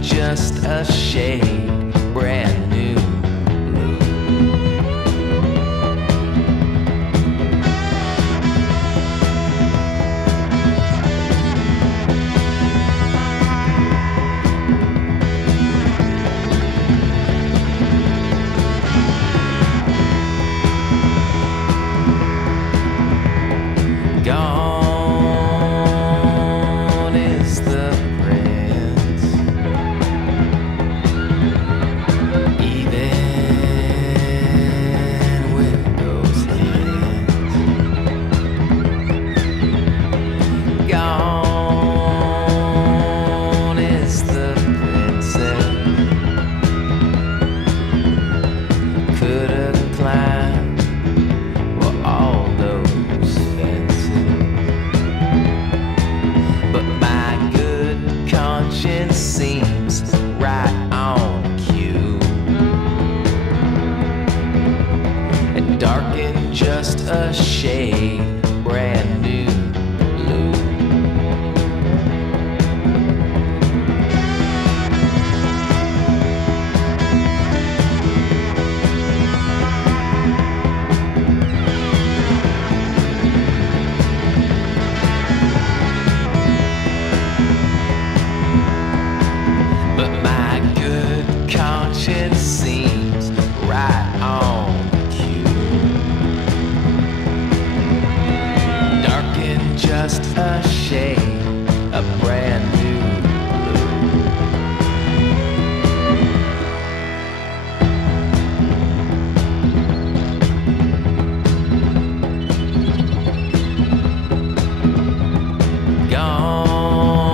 in just a shade, brand new blue. Gone is the prince, even with those hints. Gone is the princess, could have climbed all those fences, but my good conscience seems right on cue, and darkened just a shade, brand new blue. But my good conscience seems right on cue, darkened just a shade, a brand new blue.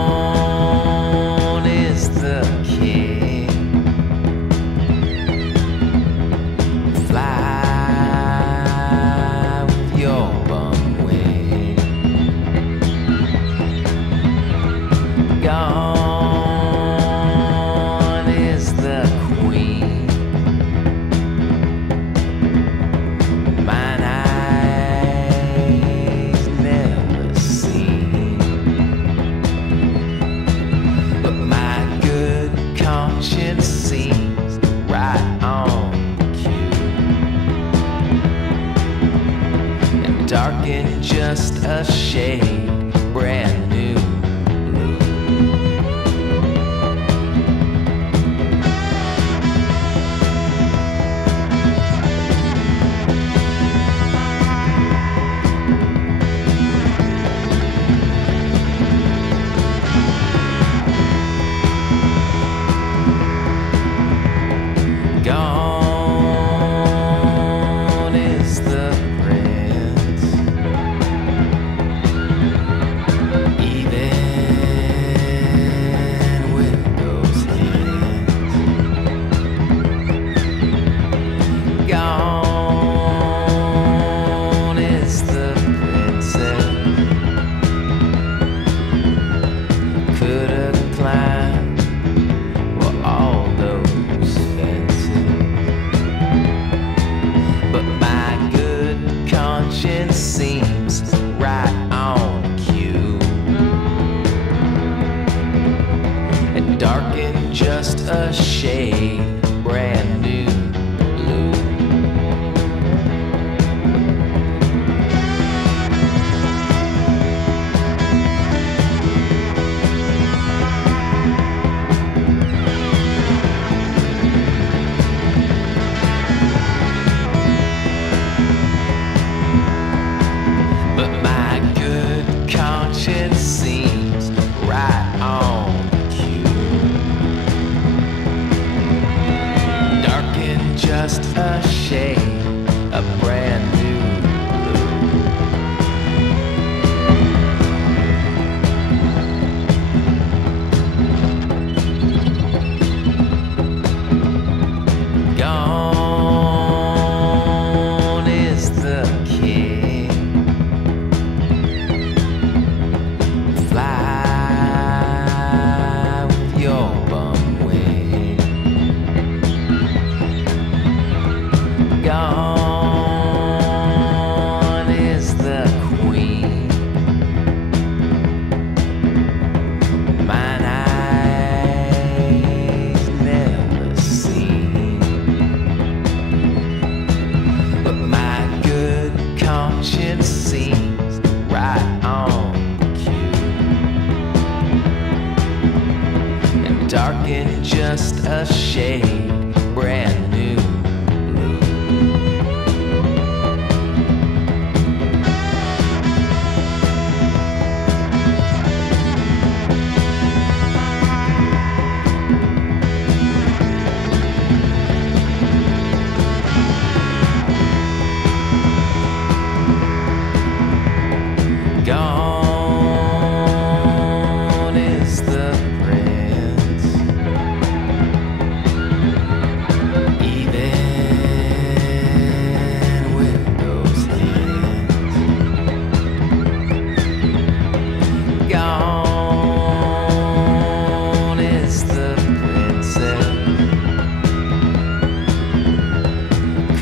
Gone is the king, fly with your bum wing. Gone is the queen, mine eyes never seen, but my good conscience seems right on cue, and darkened just a shade, brand new blue. Gone is the prince, even with those hints. Gone is the princess, could have climbed all those fences, but my good conscience seems right on cue, and darkened just a shade, brand new blue. But my good conscience seems right on cue,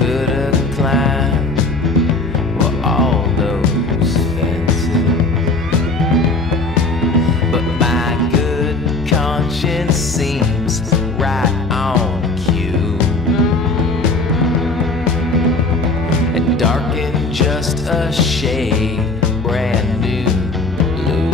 could have climbed were all those fences. But my good conscience seems right on cue, and darkened just a shade, brand new blue.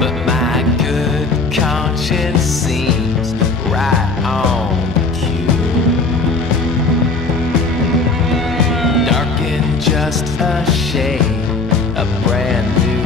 But my good conscience seems right on cue, darkened just a shade, a brand new